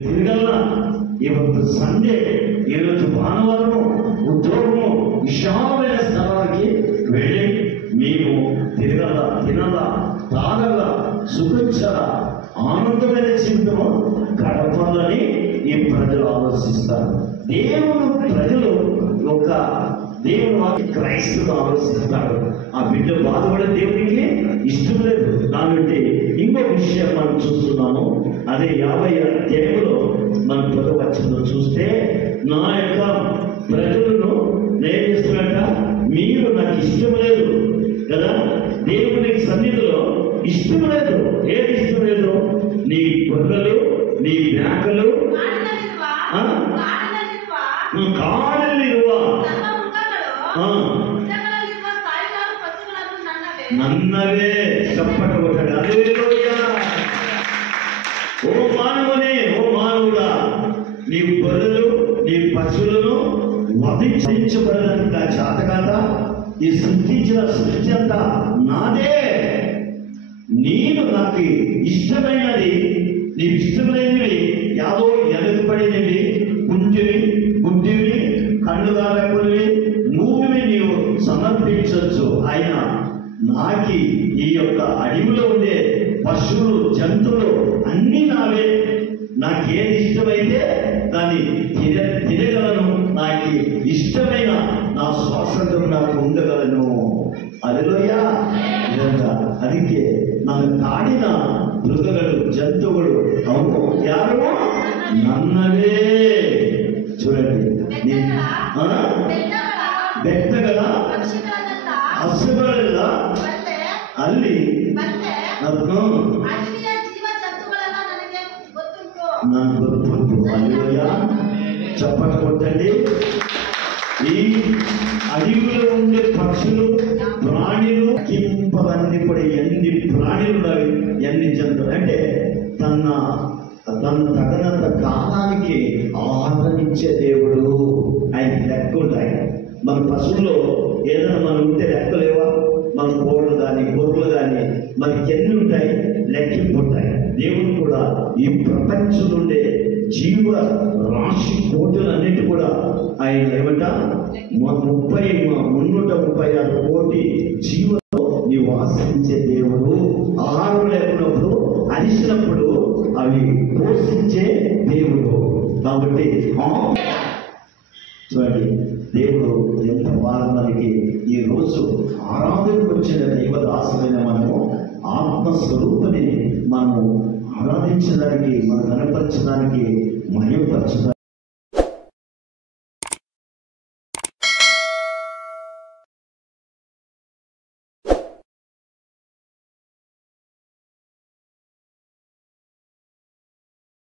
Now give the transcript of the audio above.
తిరగల ಇವತ್ತು సండే ఈరోజు భానువారం ఉద్యోగము విశాలమైన స్థలానికి వెళ్ళి మేము తిరగల తినల తాగల సుఖించల ఆనందమైన జీవితము గడపాలని ఈ ప్రజలు ఆలోచిస్తారు. దేవుని ప్రజలు ఒక దేవుని క్రైస్తవులు ఆలోచిస్తారు. ఆ బిడ్డ బాధపడే దేవునికి ఇష్టం లేదు. కాబట్టి ఇంకో విషయం మనం చూస్తున్నాము. అదే 50 అధ్యాయంలో మనం 10వ వచనంలో చూస్తే, నా యొక్క ప్రజలను నేను చేస్తున్నట్ట మీరు నాకు ఇష్టం లేదు కదా, దేవుని సన్నిధిలో ఇష్టం లేదు. ఏది ఇష్టం లేదు? నీ గొర్రెలు, నీ మేకలు, కాడలిరువ నన్నవే చెప్పటగొట్టాడు. హల్లెలూయా. ఓ మానవుని, ఓ మానవుడా, నీ గొర్రెలు నీ పశువులను వధించబడడానికి నా చేత కాదా? ఈ సృష్టించిన సృష్టి అంతా నాదే. నేను నాకు ఇష్టమైనది, నీకు ఇష్టమైనవి యాదో ఎదుగుపడినవి, కుంటివి, గుడ్డివి, కన్నుగారకుడివి, మూవివి నీవు సమర్పించవచ్చు. ఆయన నాకి ఈ యొక్క అడవిలో ఉండే పశువులు, జంతువులు అన్నీ నావే. నాకేది ఇష్టమైతే దాన్ని తినగలను. నాకు ఇష్టమైన నా స్వాతంత్రం నాకు ఉండగలను. హల్లెలూయా. అందుకే నన్ను కాడిన మృగಗಳು, జంతువులు అవును యారు నన్నవే. చూడండి, ಬೆಟ್ಟಗಳ ಹಸುಗಳೆಲ್ಲ ಅಲ್ಲಿ నాకు ಗೊತ್ತುಂಟು. హల్లెలూయా. చప్పట కొట్టండి. ఈ అడవిలో ఉండే పక్షులు, ప్రాణులు, కింపలన్నీ కూడా ఎన్ని ప్రాణులు ఉన్నవి, ఎన్ని జంతువులు అంటే తన తగినంత కాలానికి ఆదరించే దేవుడు. ఆయన లెక్క ఉంటాయి. మన పశువుల్లో ఏదైనా మనం ఉంటే లెక్కలేవా? మన కోళ్ళు కానీ గొర్రెలు కానీ మనకి ఎన్ని ఉంటాయి? లెక్కింపు ఉంటాయి. దేవుడు కూడా ఈ ప్రపంచం నుండే జీవ రాశి కోటులన్నిటి కూడా ఆయన ఏమంట 336 కోటి జీవతో నివాసించే దేవుడు. ఆహారం లేకున్నప్పుడు, అరిసినప్పుడు అవి పోషించే దేవుడు. కాబట్టి చూడండి, దేవుడు ఎంత బాగా మనకి ఈ రోజు ఆరాధనకు వచ్చిన దైవదాసమైన మనము ఆత్మస్వరూపుని మనము ఆరాధించడానికి, మనం కనపరచడానికి, మహిమపరచడానికి